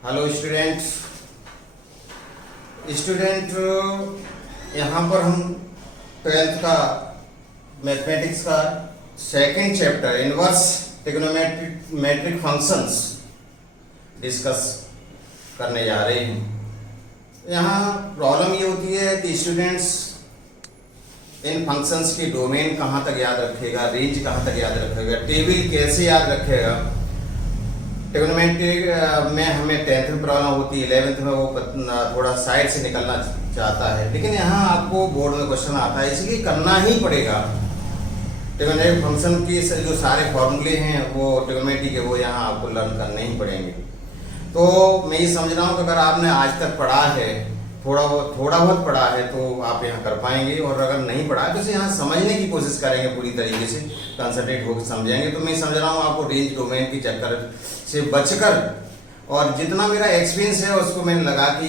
Hello students. यहाँ पर हम 12th का मैथमेटिक्स का second chapter inverse trigonometric functions discuss करने जा रहे हैं। यहाँ प्रॉब्लम ये होती है कि स्टूडेंट्स इन फंक्शंस की डोमेन कहाँ तक याद रखेगा, रेंज कहाँ तक याद रखेगा, टेबल कैसे याद रखेगा। ट्रिग्नोमेट्री में हमें 10th में प्रॉब्लम होती है, 11th में वो थोड़ा साइड से निकलना चाहता है, लेकिन यहाँ आपको बोर्ड में क्वेश्चन आता है, इसलिए करना ही पड़ेगा। ट्रिग्नोमेट्रिक फंक्शन के जो सारे फॉर्मूले हैं वो ट्रिग्नोमेट्री के, वो यहाँ आपको लर्न करने ही पड़ेंगे। तो मैं ये समझ रहा हूँ कि अगर आपने आज तक पढ़ा है, थोड़ा बहुत पढ़ा है, तो आप यहाँ कर पाएंगे, और अगर नहीं पढ़ा है तो इसे यहाँ समझने की कोशिश करेंगे, पूरी तरीके से कंसंट्रेट होकर समझेंगे। तो मैं समझ रहा हूँ आपको रेंज डोमेन की चक्कर से बचकर, और जितना मेरा एक्सपीरियंस है उसको मैंने लगा कि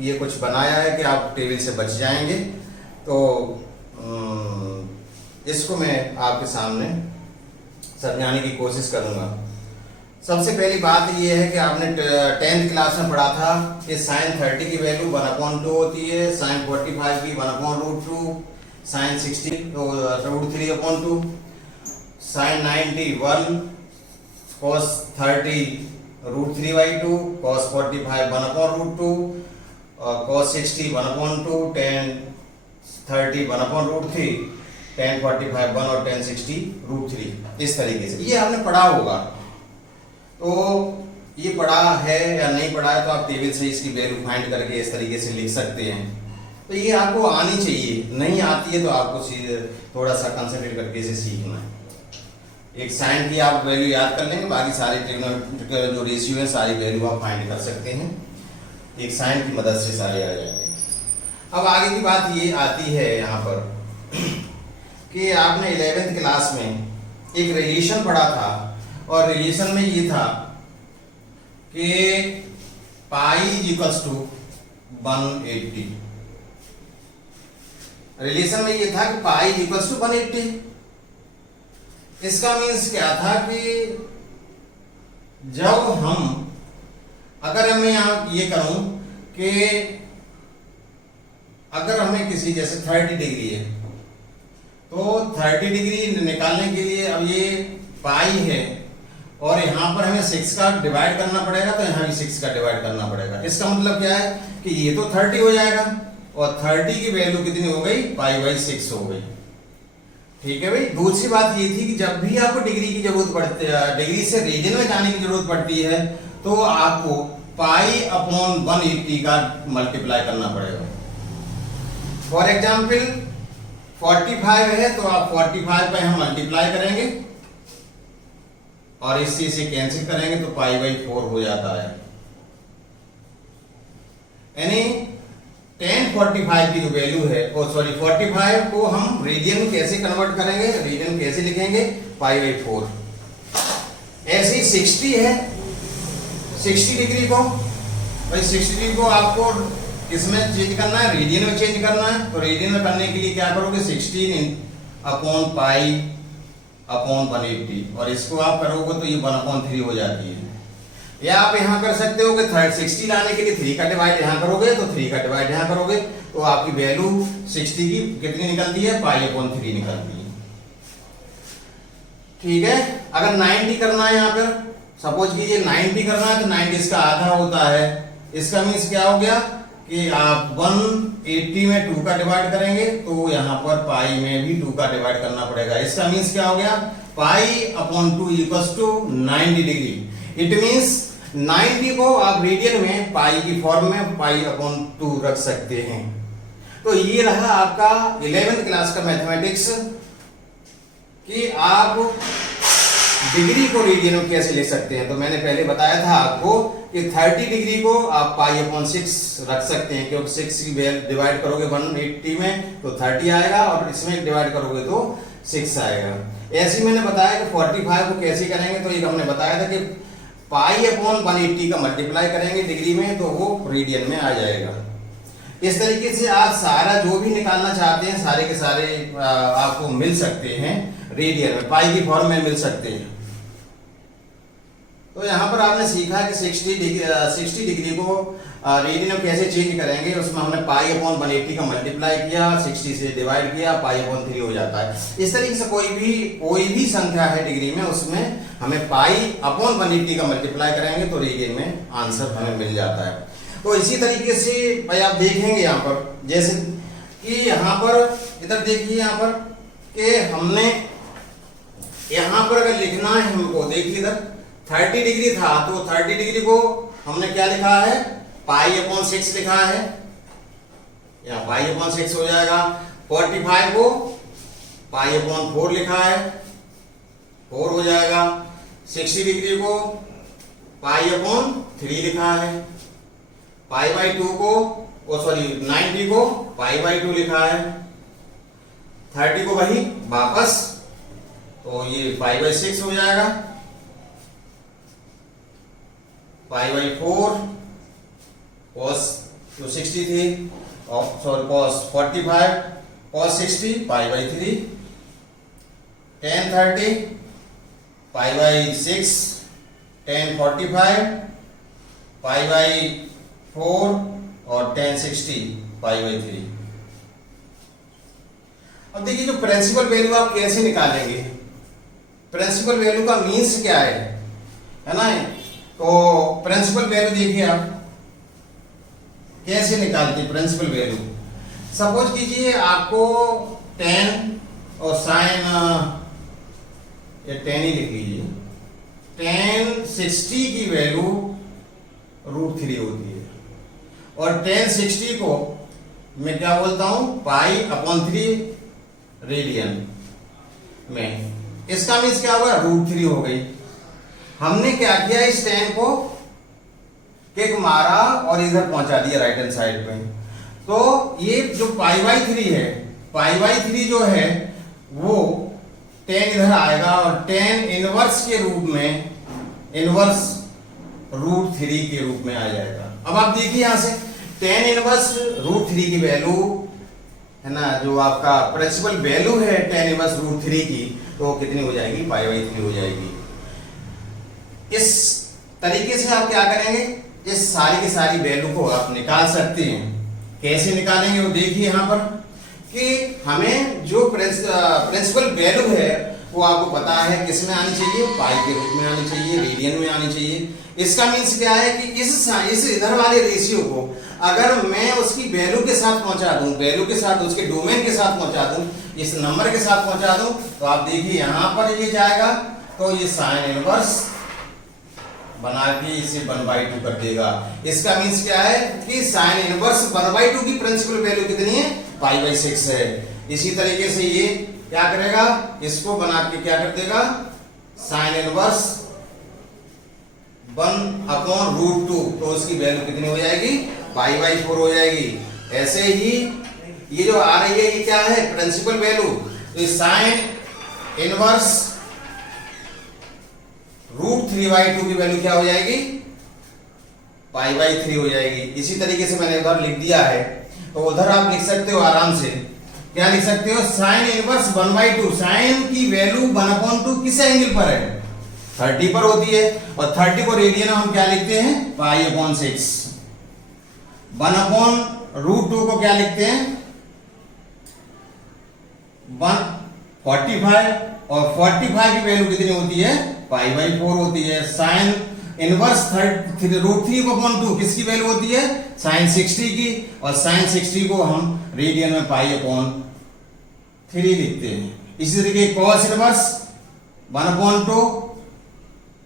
ये कुछ बनाया है कि आप टेबल से बच जाएंगे। तो इसको मैं आपके सामने समझाने की कोशिश करूँगा। सबसे पहली बात ये है कि आपने 10th क्लास में पढ़ा था कि sin 30 की वैल्यू 1/2 होती है, sin 45 की 1/√2, sin 60 √3/2, sin 90 1, cos 30 √3/2, cos 45 1/√2, cos 60 1/2, tan 30 1/√3, tan 45 1 और tan 60 √3। इस तरीके से ये आपने पढ़ा होगा। तो ये पढ़ा है या नहीं पढ़ा है तो आप टेबल से इसकी वैल्यू फाइंड करके इस तरीके से लिख सकते हैं। तो ये आपको आनी चाहिए, नहीं आती है तो आपको थोड़ा सा कंसंट्रेट करके इसे सीखना है। एक साइन की आप वैल्यू याद कर लेंगे, बाकी सारे ट्रिग्नोमेट्रिक जो रेशियो है सारी वैल्यू आप फाइंड कर सकते हैं, एक साइन की मदद से सारे आ जाएंगे। अब आगे की बात ये आती है यहाँ पर कि आपने 11th क्लास में एक रिलेशन पढ़ा था, और रिलेशन में ये था कि पाई इक्वल्स टू 180। रिलेशन में ये था कि पाई इक्वल्स टू 180। इसका मीन्स क्या था कि जब हम, अगर मैं यहां ये करूं कि अगर हमें किसी जैसे 30 डिग्री है, तो 30 डिग्री निकालने के लिए अब ये पाई है और यहाँ पर हमें 6 का डिवाइड करना पड़ेगा, तो यहाँ भी 6 का डिवाइड करना पड़ेगा। इसका मतलब क्या है कि ये तो 30 हो जाएगा, और 30 की वैल्यू कितनी हो गई, π/6 हो गई। ठीक है भाई। दूसरी बात ये थी कि जब भी आपको डिग्री की जरूरत पड़ती है, डिग्री से रीजन में जाने की जरूरत पड़ती है, तो आपको π/180 का मल्टीप्लाई करना पड़ेगा। फॉर एग्जाम्पल 45 है तो आप 45 पर हम मल्टीप्लाई करेंगे और इससे इसे कैंसिल करेंगे तो π/4 हो जाता है। यानी tan 45 की जो वैल्यू है, 45 को हम रेडियन में कैसे कन्वर्ट करेंगे, रेडियन कैसे लिखेंगे, π/4। ऐसे ही 60 है, 60 डिग्री को, भाई 60 डिग्री को आपको किसमें चेंज करना है, रेडियन में चेंज करना है। तो रेडियन में करने के लिए क्या करोगे, 16/π/180, और इसको आप करोगे तो ये 1/3 हो जाती है। या आप यहाँ कर सकते हो कि 60 लाने के लिए 3 का डिवाइड यहाँ करोगे, तो 3 का डिवाइड यहाँ करोगे, तो आपकी वैल्यू 60 की कितनी निकलती है, π/3 निकलती है। ठीक है। अगर 90 करना है, यहाँ पर सपोज कीजिए 90 करना है, तो 90 इसका आधा होता है। इसका मीन्स क्या हो गया कि आप 180 में 2 का डिवाइड करेंगे, तो यहाँ पर पाई में भी 2 का डिवाइड करना पड़ेगा। इसका मीन्स क्या हो गया, π/2 equals to 90 degree. It means 90 को आप रेडियन में पाई की फॉर्म में π/2 रख सकते हैं। तो ये रहा आपका 11th क्लास का मैथमेटिक्स कि आप डिग्री को रेडियन में कैसे ले सकते हैं। तो मैंने पहले बताया था आपको कि 30 डिग्री को आप π/6 रख सकते हैं, क्योंकि 6 की डिवाइड करोगे 180 में तो 30 आएगा, और इसमें डिवाइड करोगे तो 6 आएगा। ऐसे ही मैंने बताया कि 45 को कैसे करेंगे, तो एक हमने बताया था कि π/180 का मल्टीप्लाई करेंगे डिग्री में, तो वो रेडियन में आ जाएगा। इस तरीके से आप सारा जो भी निकालना चाहते हैं सारे के सारे आपको मिल सकते हैं रेडियन में, पाई की फॉर्म में मिल सकते हैं। तो यहाँ पर आपने सीखा कि 60 डिग्री को रेडियन में कैसे चेंज करेंगे। उसमें हमने पाई अपॉन 180 का मल्टीप्लाई किया, 60 से डिवाइड किया, पाई अपॉन 3 हो जाता है। इस तरीके से कोई भी संख्या है डिग्री में, उसमें हमें पाई अपॉन 180 का मल्टीप्लाई करेंगे तो रेडियन में आंसर हमें मिल जाता है। तो इसी तरीके से भाई आप देखेंगे यहाँ पर, जैसे कि यहाँ पर इधर देखिए यहाँ पर कि हमने यहाँ पर अगर लिखना है हमको, देखिए इधर 30 डिग्री था तो 30 डिग्री को हमने क्या लिखा है, पाई अपॉन 6 लिखा है, या पाई अपॉन 6 हो जाएगा। 45 को पाई अपॉन 4 लिखा है, 4 हो जाएगा। 60 डिग्री को पाई अपॉन 3 लिखा है। पाई बाई 2 को 90 को पाई बाई 2 लिखा है। 30 को वही वापस, तो ये पाई बाई 6 हो जाएगा। पाई बाई 4 cos जो 60 थी, cos 45 cos 60 pi by 3। tan 30 pi by 6 tan 45 pi by 4 और tan 60 पाई बाई 3। अब देखिए जो प्रिंसिपल वैल्यू आप कैसे निकालेंगे, प्रिंसिपल वैल्यू का मीन्स क्या है ना। तो प्रिंसिपल वैल्यू देखिए आप कैसे निकालते हैं प्रिंसिपल वैल्यू। सपोज कीजिए आपको tan और sin, या tan ही लिख लीजिए, tan 60 की वैल्यू √3 होती है और tan 60 को मैं क्या बोलता हूं, पाई अपॉन 3 रेडियन में। इसका मीन्स क्या होगा, √3 हो गई। हमने क्या किया, इस tan को किक मारा और इधर पहुंचा दिया राइट हैंड साइड पे। तो ये जो पाई बाई 3 है, पाई बाई 3 जो है वो tan इधर आएगा और tan इनवर्स के रूप में, इनवर्स √3 के रूप में आ जाएगा। अब आप देखिए यहां से tan इनवर्स √3 की वैल्यू है ना, जो आपका प्रिंसिपल वैल्यू है tan इनवर्स √3 की, तो कितनी हो जाएगी, पाई बाई 3 हो जाएगी। इस तरीके से आप क्या करेंगे, इस सारी की सारी वैल्यू को आप निकाल सकते हैं। कैसे निकालेंगे वो देखिए यहाँ पर कि हमें जो प्रिंसिपल वैल्यू है वो आपको पता है किस में आनी चाहिए, पाई के रूप में आनी चाहिए, रेडियन में आनी चाहिए। इसका मीन्स क्या है कि इस इधर वाले रेशियो को अगर मैं उसकी वैल्यू के साथ पहुंचा दूं, वैल्यू के साथ उसके डोमेन के साथ पहुंचा दूं, इस नंबर के साथ पहुंचा दूं, तो आप देखिए यहां पर ये जाएगा तो ये साइन इनवर्स बना के इसे 1/2 कर देगा। इसका मीन्स क्या है कि साइन इनवर्स 1/2 की प्रिंसिपल वैल्यू कितनी है, पाई बाई 6 है। इसी तरीके से ये क्या करेगा, इसको बना के क्या कर देगा, साइन इनवर्स 1/√2, तो उसकी वैल्यू कितनी हो जाएगी, पाई बाई 4 हो जाएगी। ऐसे ही ये जो आ रही है ये क्या है, प्रिंसिपल वैल्यू, तो साइन इनवर्स √3/2 की वैल्यू क्या हो जाएगी, पाई बाई 3 हो जाएगी। इसी तरीके से मैंने उधर लिख दिया है, तो उधर आप लिख सकते हो आराम से, क्या लिख सकते हो, साइन इनवर्स 1/2, साइन की वैल्यू 1/2 किस एंगल पर है, 30 पर होती है, और 30 को रेडियन हम क्या लिखते हैं, पाई अपॉन 6। 1/√2 को क्या लिखते हैं, 145, और 45 की वैल्यू कितनी होती है, पाई बाई 4 होती है। साइन इनवर्स √3/2 किसकी वैल्यू होती है, साइन 60 की, और साइन 60 को हम रेडियन में पाई अपॉन 3 लिखते हैं। इसी तरीके कॉस इनवर्स 1/2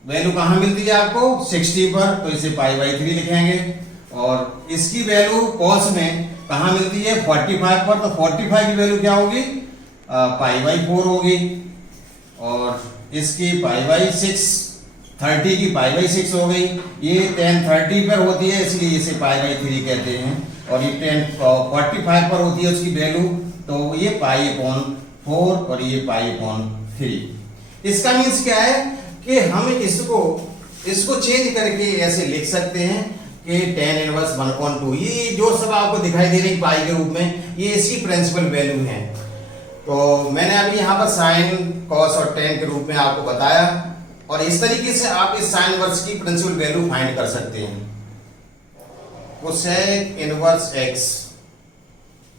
वैल्यू कहां मिलती है आपको, 60 पर, तो इसे पाई बाई 3 लिखेंगे। और इसकी वैल्यू कॉस में कहां मिलती है, 45 पर, तो 45 की वैल्यू क्या होगी, पाई बाई 4 होगी। और इसकी पाई बाई 6, 30 की पाई बाई 6 हो गई। ये tan 30 पर होती है इसलिए इसे पाई बाई 3 कहते हैं, और ये tan 45 पर होती है उसकी वैल्यू, तो ये पाई अपॉन 4 और ये पाई अपॉन 3। इसका मीन्स क्या है कि हम इसको चेंज करके ऐसे लिख सकते हैं कि tan इनवर्स 1/2, ये जो सब आपको दिखाई दे रही पाई के रूप में, ये इसकी प्रिंसिपल वैल्यू है। तो मैंने अभी यहाँ पर साइन, कॉस और tan के रूप में आपको बताया, और इस तरीके से आप इस साइन इनवर्स की प्रिंसिपल वैल्यू फाइंड कर सकते हैं। कोसेक इनवर्स एक्स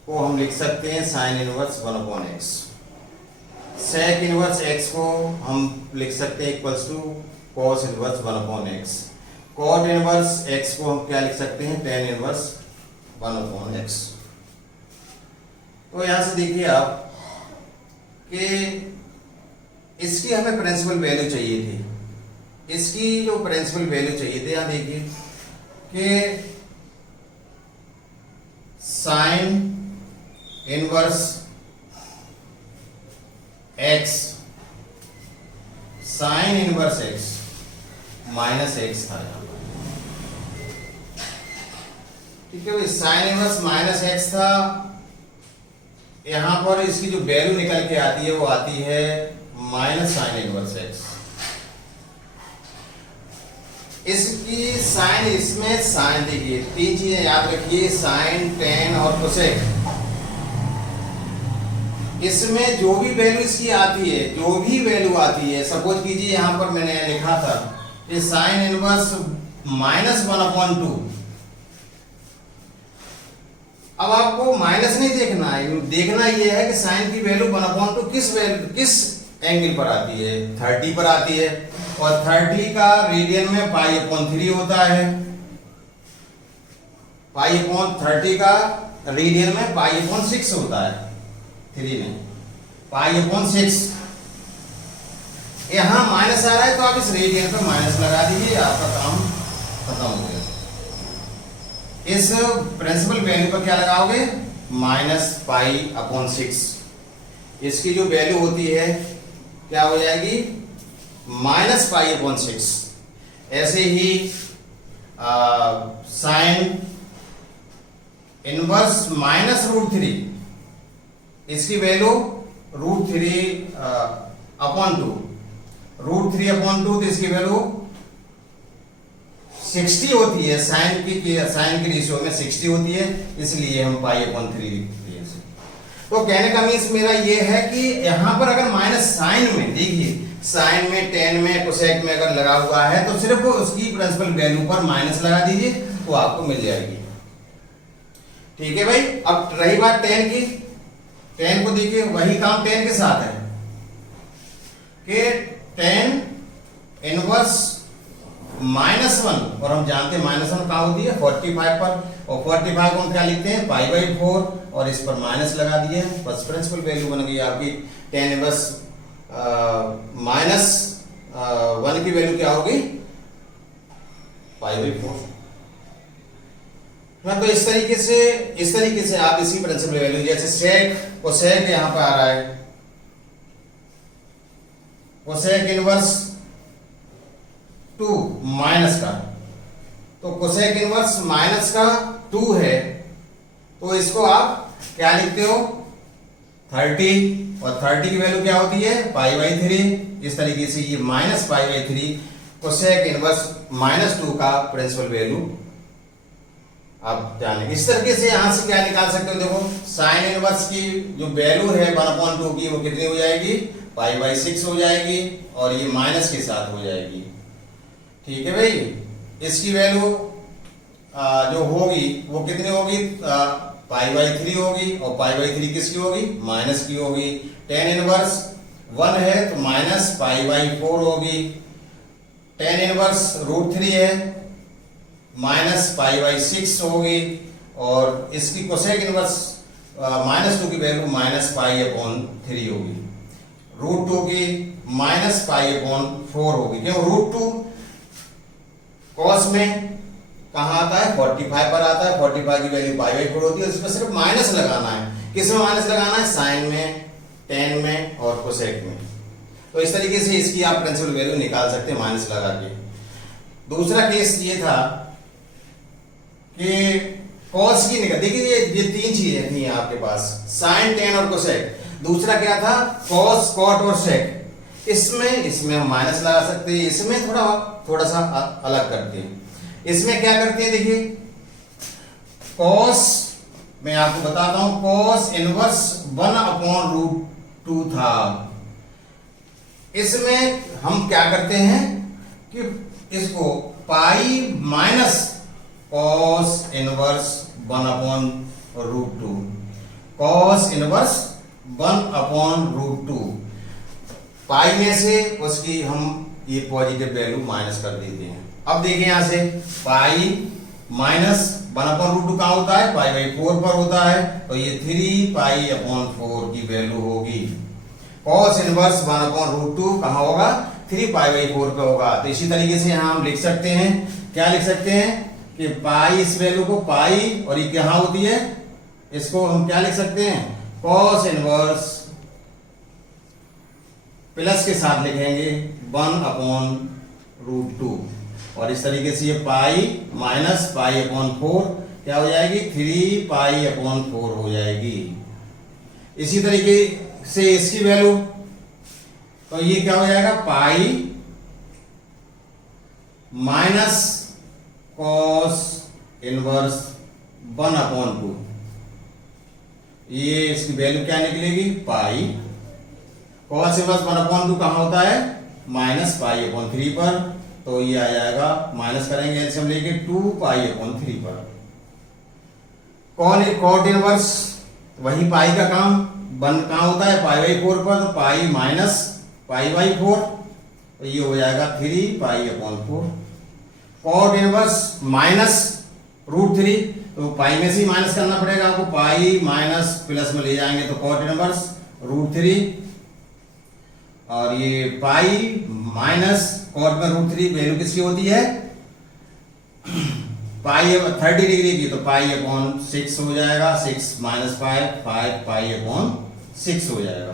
को हम लिख सकते हैं sine inverse 1/x। Sec inverse x को हम लिख सकते हैं equals to cos inverse 1/x। Cot inverse x को हम क्या लिख सकते हैं, टेन इनवर्स 1/x। तो यहां से देखिए आप कि इसकी हमें प्रिंसिपल वैल्यू चाहिए थी। इसकी जो प्रिंसिपल वैल्यू चाहिए थी, यहां देखिए कि sine inverse x, sine inverse x minus x था यहां पर, ठीक है भाई। साइन इनवर्स माइनस एक्स था, यहां पर इसकी जो वैल्यू निकल के आती है वो आती है माइनस साइन इनवर्स एक्स। इसकी साइन, इसमें साइन देखिए तीन चीजें याद रखिए, साइन, टेन और कोसेक। इसमें जो भी वैल्यू इसकी आती है, जो भी वैल्यू आती है, सपोज कीजिए यहां पर मैंने लिखा था कि साइन इनवर्स -1/2। अब आपको माइनस नहीं देखना है, देखना यह है कि साइन की वैल्यू 1/2 किस एंगल पर आती है, 30 पर आती है। और 30 का रेडियन में पाई/3 होता है। पाई/30 का रेडियन में पाई/6 होता है, 3 में पाई/6। यहां माइनस आ रहा है तो आप इस रेडियन पे माइनस लगा दीजिए, आपका काम खत्म हो गया। इस प्रिंसिपल वैल्यू पर क्या लगाओगे, -पाई/6। इसकी जो वैल्यू होती है क्या हो जाएगी, -पाई/6। ऐसे ही साइन इनवर्स -√3, इसकी वैल्यू √3/2। √3/2 तो इसकी वैल्यू 60 होती है। साइन की रेशियो में 60 होती है, इसलिए हम पाई/3 लिखते हैं। तो कहने का मीन्स मेरा ये है कि यहां पर अगर माइनस साइन में, देखिए साइन में, टेन में, कोसेक में अगर लगा हुआ है तो सिर्फ उसकी प्रिंसिपल वैल्यू पर माइनस लगा दीजिए तो आपको मिल जाएगी। ठीक है भाई। अब रही बात टेन की, टेन को देखिए वही काम टेन के साथ है कि टेन इनवर्स -1, और हम जानते हैं -1 कहाँ होती है, 45 पर। और 45 को हम क्या लिखते हैं, पाई/4, और इस पर माइनस लगा दिए, बस प्रिंसिपल वैल्यू बन गई आपकी टेन इनवर्स -1 की वैल्यू क्या होगी, पाई/4। तो इस तरीके से आप इसी प्रिंसिपल वैल्यू, जैसे सेक, कोसेक यहां पे आ रहा है, कोसेक इनवर्स 2 माइनस का, तो कोसेक इनवर्स -2 है, तो इसको आप क्या लिखते हो, 30, और 30 की वैल्यू क्या होती है, पाई/3। इस तरीके से ये -पाई/3 कोसेक इनवर्स -2 का प्रिंसिपल वैल्यू आप जाने। इस तरीके से यहां से क्या निकाल सकते हो, देखो साइन इनवर्स की जो वैल्यू है 1/2 की, वो कितनी हो जाएगी, पाई/6 हो जाएगी, और ये माइनस के साथ हो जाएगी। ठीक है भाई। इसकी वैल्यू जो होगी वो कितनी होगी, पाई/3 होगी, और पाई/3 किसकी होगी, माइनस की होगी। टेन इनवर्स 1 है तो -पाई/4 होगी। टेन इनवर्स √3 है, -पाई/6 होगी, और इसकी कोसेक इनवर्स -2 की वैल्यू -पाई/3 होगी। √2 की -पाई/4 होगी, क्यों, √2 कॉस में कहाँ आता है, 45 पर आता है। 45 की वैल्यू पाई/4 होती है, इसमें सिर्फ माइनस लगाना है। किस में माइनस लगाना है, साइन में, टेन में और कोसेक में। तो इस तरीके से इसकी आप प्रिंसिपल वैल्यू निकाल सकते हैं माइनस लगा के। दूसरा केस ये था कि कॉस की निकाल, देखिए ये तीन चीजें थी आपके पास, साइन, टेन और कोसेक। दूसरा क्या था, कॉस, कॉट और सेक। इसमें हम माइनस लगा सकते हैं, इसमें थोड़ा सा अलग करते हैं। इसमें क्या करते हैं, देखिए कॉस, मैं आपको बताता हूं, कॉस इनवर्स 1/√2 था। इसमें हम क्या करते हैं कि इसको pi minus cos inverse 1/√2, cos inverse 1/√2, पाई में से उसकी हम ये पॉजिटिव वैल्यू माइनस कर देते हैं। अब देखिए यहां से पाई माइनस 1/√2 कहाँ होता है, π/4 पर होता है, तो ये 3π/4 की वैल्यू होगी। कॉस इनवर्स 1/√2 कहाँ होगा, 3π/4 पे होगा। तो इसी तरीके से यहां हम लिख सकते हैं, क्या लिख सकते हैं कि पाई, इस वैल्यू को पाई, और ये कहाँ होती है, इसको हम क्या लिख सकते हैं, कॉस इनवर्स प्लस के साथ लिखेंगे 1/√2, और इस तरीके से ये पाई माइनस π/4 क्या हो जाएगी, 3π/4 हो जाएगी। इसी तरीके से इसकी वैल्यू, तो ये क्या हो जाएगा, पाई माइनस कॉस इनवर्स 1/2, ये इसकी वैल्यू क्या निकलेगी, पाई। कॉस इनवर्स 1/2 कहाँ होता है, माइनस π/3 पर, तो ये आ जाएगा, माइनस करेंगे एलसीएम लेके 2π/3 पर। कॉट इनवर्स वही पाई का काम कहाँ होता है, π/4 पर, तो पाई माइनस π/4, तो ये हो जाएगा 3π/4। कॉट इनवर्स माइनस √3, तो पाई में से ही माइनस करना पड़ेगा आपको, पाई माइनस प्लस में ले जाएंगे तो कॉट इनवर्स √3, और ये पाई माइनस कॉट में √3 वैल्यू किसकी होती है, पाई 30 डिग्री की, तो π/6 हो जाएगा, 6 माइनस 5 π/6 हो जाएगा।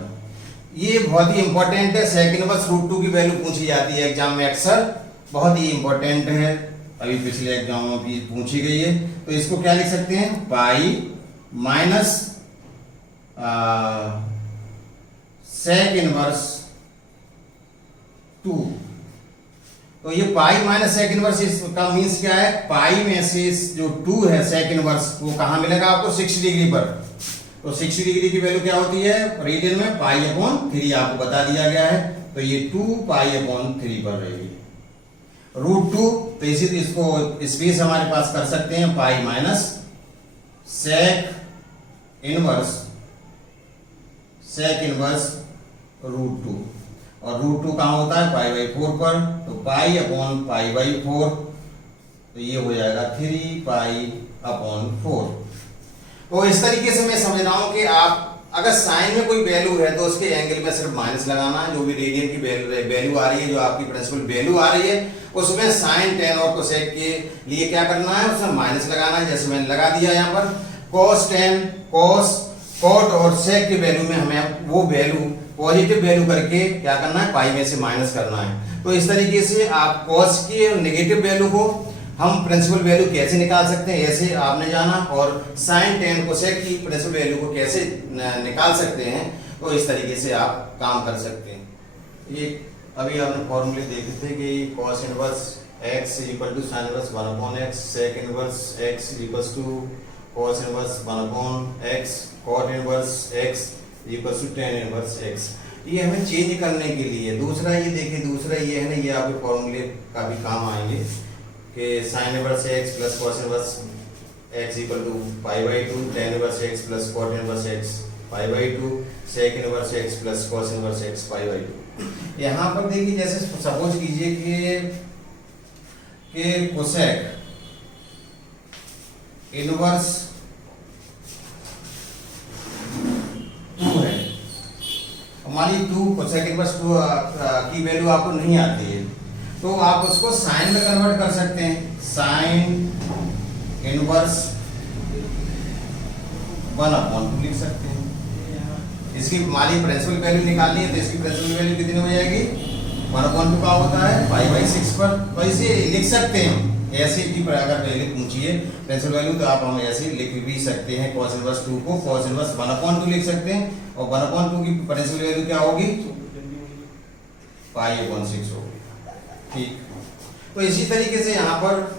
ये बहुत ही इंपॉर्टेंट है, सेक इनवर्स √2 की वैल्यू पूछी जाती है एग्जाम में अक्सर, बहुत ही इंपॉर्टेंट है, अभी पिछले एग्जाम में भी पूछी गई है। तो इसको क्या लिख सकते हैं, पाई माइनस सेक इनवर्स 2, तो ये पाई माइनस सेक इनवर्स, इसका मीन्स क्या है, पाई में से जो 2 है सेक इनवर्स, वो कहाँ मिलेगा आपको, 60 डिग्री पर। तो 60 डिग्री की वैल्यू क्या होती है, रेडियन में π/3 आपको बता दिया गया है, तो ये 2π/3 पर रहेगी। √2, तो इसी इसको स्पेस हमारे पास कर सकते हैं, पाई माइनस सेक इनवर्स √2, और √2 कहाँ होता है, π/4 पर, तो π/4, तो ये हो जाएगा 3π/4। तो इस तरीके से मैं समझ रहा हूं कि आप अगर साइन में कोई वैल्यू है तो उसके एंगल में सिर्फ माइनस लगाना है, जो भी रेडियन की वैल्यू आ रही है, जो आपकी प्रिंसिपल वैल्यू आ रही है, उसमें साइन, टेन और कोसेक के लिए क्या करना है, उसमें माइनस लगाना है, जैसे मैंने लगा दिया यहाँ पर। कॉस, टेन, कॉस, कॉट और सेक की वैल्यू में हमें वो वैल्यू पॉजिटिव वैल्यू करके क्या करना है, पाई में से माइनस करना है। तो इस तरीके से आप कॉस की नेगेटिव वैल्यू को हम प्रिंसिपल वैल्यू कैसे निकाल सकते हैं, ऐसे आपने जाना, और साइन, टेन, कोसेक की प्रिंसिपल वैल्यू को कैसे निकाल सकते हैं, तो इस तरीके से आप काम कर सकते हैं। ये अभी आपने फॉर्मूले देखे थे कि cos inverse x = sine inverse 1/x, sec inverse x = cos inverse 1/x, cot inverse x = tan inverse x। ये हमें चेंज करने के लिए, दूसरा ये देखिए, दूसरा ये है ना, ये आपके फॉर्मूले का भी काम आएंगे कि sine inverse x plus cos inverse x = π/2, tan inverse x plus cot inverse x π/2, sec inverse x plus cos inverse x π/2। यहाँ पर देखिए, जैसे सपोज कीजिए कि कोसेक इनवर्स 2 है, हमारी 2 कोसेक इनवर्स 2 की वैल्यू आपको नहीं आती है, तो आप उसको साइन में कन्वर्ट कर सकते हैं, साइन इनवर्स 1/2 लिख सकते हैं। इसकी हमारी प्रिंसिपल वैल्यू निकालनी है, तो इसकी प्रिंसिपल वैल्यू कितनी हो जाएगी, 1/2 का होता है π/6 पर, तो इसे लिख सकते हैं ऐसे की, अगर पहले पूछिए प्रिंसिपल वैल्यू तो आप हम ऐसे लिख भी सकते हैं, cos इनवर्स 2 को cos इनवर्स 1/2 लिख सकते हैं, और 1/2 की प्रिंसिपल वैल्यू क्या होगी, π/6 होगी। ठीक, तो इसी तरीके से यहाँ पर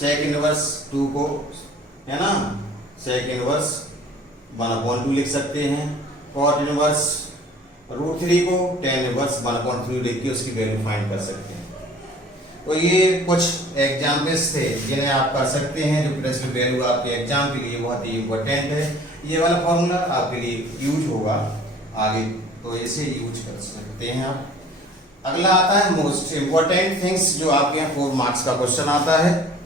सेक इनवर्स 2 को, है ना, सेक इनवर्स 1/2 लिख सकते हैं, कॉट इनवर्स √3 को tan इनवर्स 1/3 लिख के उसकी वैल्यू फाइंड कर सकते हैं। तो ये कुछ एग्जाम्पल्स थे जिन्हें आप कर सकते हैं, जो प्रिंसिपल वैल्यू आपके एग्जाम के लिए बहुत ही इम्पोर्टेंट है। ये वाला फॉर्मूला आपके लिए यूज होगा आगे, तो इसे यूज कर सकते हैं आप। अगला आता है मोस्ट इम्पोर्टेंट थिंग्स, जो आपके यहाँ 4 मार्क्स का क्वेश्चन आता है,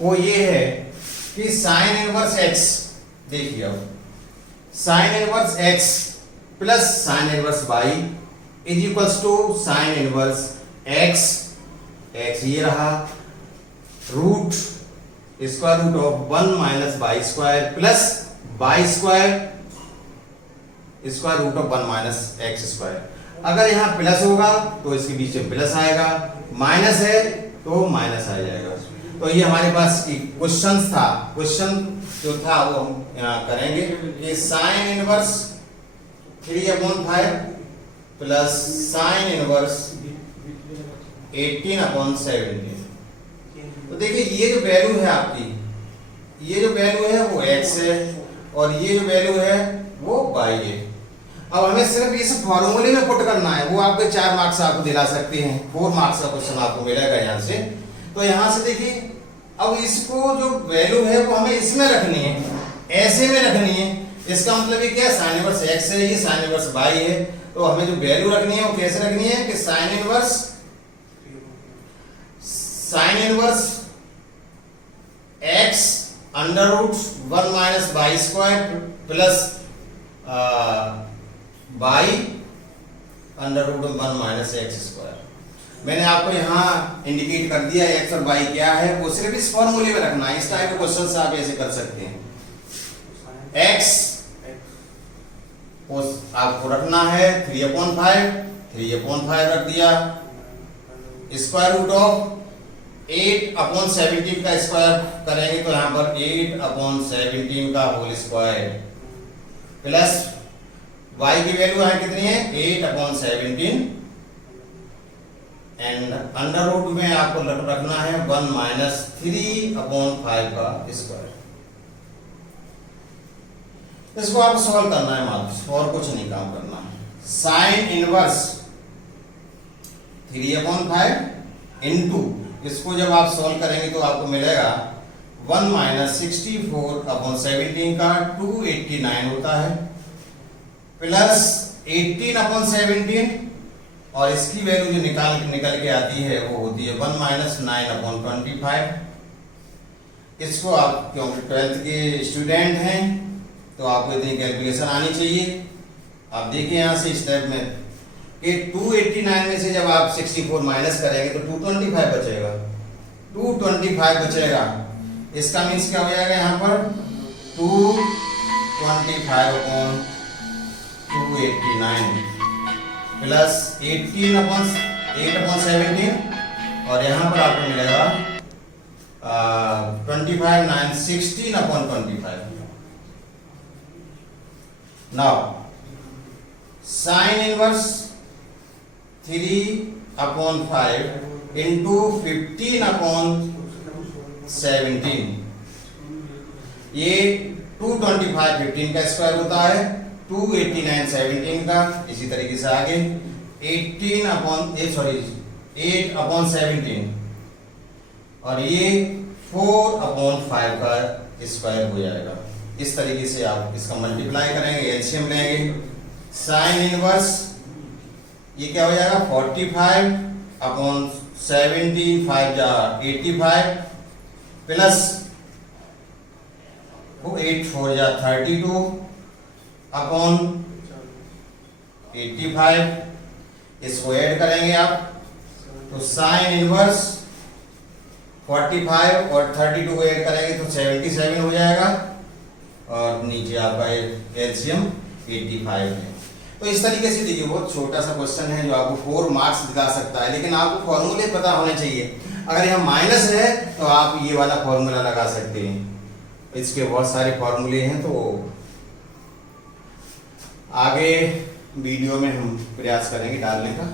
वो ये है कि साइन इनवर्स x, देखिए अब sine inverse x plus sine inverse y is equals to sine inverse x ये रहा root square root of 1 minus y square plus y square square root of 1 minus x square. अगर यहाँ plus होगा तो इसके बीच में प्लस आएगा, minus है तो माइनस आ जाएगा। तो ये हमारे पास क्वेश्चन था, क्वेश्चन जो था वो हम करेंगे कि sine inverse 3/5 plus sine inverse 18/17। तो देखिए ये जो वैल्यू है आपकी, ये जो वैल्यू है वो x है और ये जो वैल्यू है वो y है। अब हमें सिर्फ इस फॉर्मूले में पुट करना है, वो आपके 4 मार्क्स आपको दिला सकते हैं, 4 मार्क्स का क्वेश्चन आपको मिलेगा यहाँ से। तो यहाँ से देखिए अब इसको जो वैल्यू है वो हमें इसमें रखनी है, ऐसे में रखनी है। इसका मतलब ये क्या है, साइन इनवर्स x है, ये साइन इनवर्स y है। तो हमें जो वैल्यू रखनी है वो कैसे रखनी है कि sine inverse x under root 1 minus y square plus y under root 1 minus x square. मैंने आपको यहाँ इंडिकेट कर दिया x और y क्या है, वो सिर्फ इस फॉर्मूले में रखना है। इस टाइप के क्वेश्चन से आप ऐसे कर सकते हैं। x को आपको रखना है 3/5 रख दिया, स्क्वायर रूट ऑफ 8/17 का स्क्वायर करेंगे तो यहाँ पर 8/17 का होल स्क्वायर प्लस y की वैल्यू है कितनी है 8/17 एंड अंडर रूट में आपको रखना है 1 माइनस 3/5 का स्क्वायर। इसको आपको सॉल्व करना है मात्र, और कुछ नहीं काम करना है। साइन इनवर्स 3/5 इनटू, इसको जब आप सॉल्व करेंगे तो आपको मिलेगा 1 माइनस 64/17 का 289 होता है प्लस 18/17 और इसकी वैल्यू जो निकल के आती है वो होती है 1 माइनस 9/25। इसको आप क्योंकि 12th के स्टूडेंट हैं तो आपको इतनी कैलकुलेशन आनी चाहिए। आप देखिए यहाँ से स्टेप में कि 289 में से जब आप 64 माइनस करेंगे तो 225 बचेगा, 225 बचेगा। इसका मीन्स क्या हो जाएगा यहाँ पर 225/289 प्लस 8/17 और यहाँ पर आपको मिलेगा 25 9 16/25। नाउ साइन इनवर्स 3/5 इंटू 15/17, ये 225 15 का स्क्वायर होता है, 289 17 का। इसी तरीके से आगे 8/17 और ये 4/5 का स्क्वायर हो जाएगा। इस तरीके से आप इसका मल्टीप्लाई करेंगे, एलसीएम लेंगे। साइन इनवर्स ये क्या हो जाएगा 45/17 5 जा 85 प्लस 8 4 जा 32/85। इसको ऐड करेंगे आप तो साइन इनवर्स 45 और 32 को ऐड करेंगे तो 77 हो जाएगा और नीचे आपका एलसीएम 85 है। तो इस तरीके से देखिए बहुत छोटा सा क्वेश्चन है जो आपको 4 मार्क्स दिला सकता है, लेकिन आपको फॉर्मूले पता होने चाहिए। अगर यहाँ माइनस है तो आप ये वाला फॉर्मूला लगा सकते हैं, इसके बहुत सारे फॉर्मूले हैं। तो आगे वीडियो में हम प्रयास करेंगे डालने का।